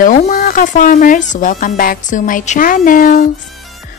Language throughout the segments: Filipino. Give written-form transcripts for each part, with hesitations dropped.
Hello mga ka-farmers! Welcome back to my channel!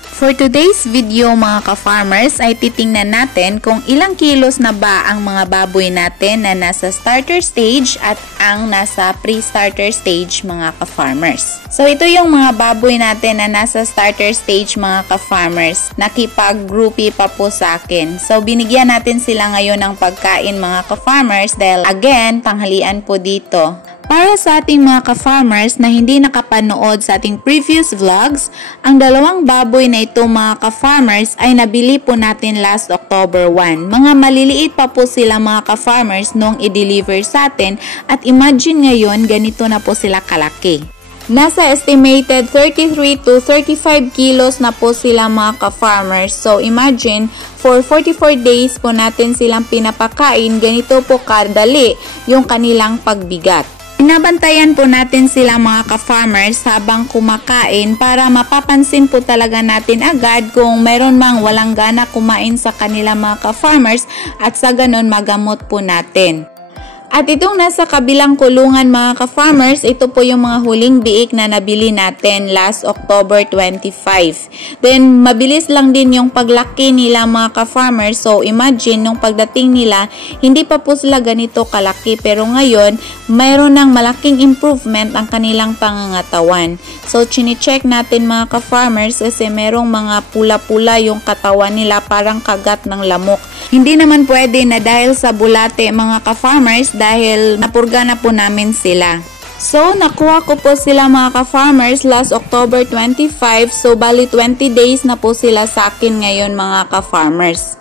For today's video mga ka-farmers ay titingnan natin kung ilang kilos na ba ang mga baboy natin na nasa starter stage at ang nasa pre-starter stage mga ka-farmers. So ito yung mga baboy natin na nasa starter stage mga ka-farmers. Nakipag-groupie pa po sa akin. So binigyan natin sila ngayon ng pagkain mga ka-farmers dahil again tanghalian po dito. Para sa ating mga ka-farmers na hindi nakapanood sa ating previous vlogs, ang dalawang baboy na ito mga ka-farmers ay nabili po natin last October 1. Mga maliliit pa po sila mga ka-farmers nung i-deliver sa atin at imagine ngayon ganito na po sila kalaki. Nasa estimated 33 to 35 kilos na po sila mga ka-farmers. So imagine, for 44 days po natin silang pinapakain, ganito po kadali yung kanilang pagbigat. Binabantayan po natin sila mga ka-farmers habang kumakain para mapapansin po talaga natin agad kung meron mang walang gana kumain sa kanila mga ka-farmers at sa ganon magamot po natin. At itong nasa kabilang kulungan mga ka-farmers, ito po yung mga huling biik na nabili natin last October 25. Then, mabilis lang din yung paglaki nila mga ka-farmers. So, imagine, nung pagdating nila, hindi pa po sila ganito kalaki. Pero ngayon, mayroon ng malaking improvement ang kanilang pangangatawan. So, chine-check natin mga ka-farmers kasi merong mga pula-pula yung katawan nila, parang kagat ng lamok. Hindi naman pwede na dahil sa bulate mga ka-farmers dahil napurga na po namin sila. So, nakuha ko po sila mga ka-farmers last October 25. So, bali 20 days na po sila sa akin ngayon mga ka-farmers.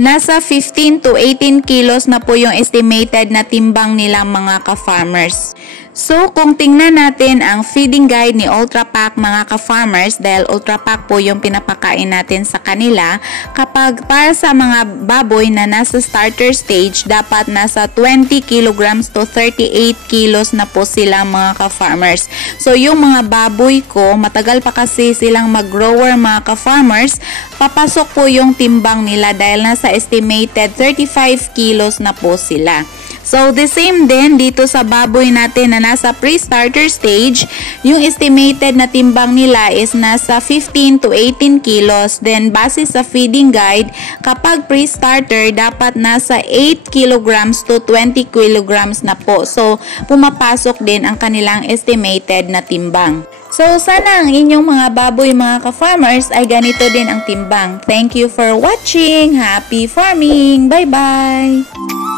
Nasa 15 to 18 kilos na po yung estimated na timbang nila mga ka-farmers. So, kung tingnan natin ang feeding guide ni Ultrapack mga ka-farmers, dahil Ultrapack po yung pinapakain natin sa kanila, kapag para sa mga baboy na nasa starter stage, dapat nasa 20 kilograms to 38 kilos na po sila mga ka-farmers. So, yung mga baboy ko, matagal pa kasi silang mag-grower mga ka-farmers, papasok po yung timbang nila dahil nasa estimated 35 kilos na po sila. So, the same din dito sa baboy natin na nasa pre-starter stage, yung estimated na timbang nila is nasa 15 to 18 kilos. Then, base sa feeding guide, kapag pre-starter, dapat nasa 8 kilograms to 20 kilograms na po. So, pumapasok din ang kanilang estimated na timbang. So, sana ang inyong mga baboy mga ka-farmers ay ganito din ang timbang. Thank you for watching. Happy farming! Bye-bye!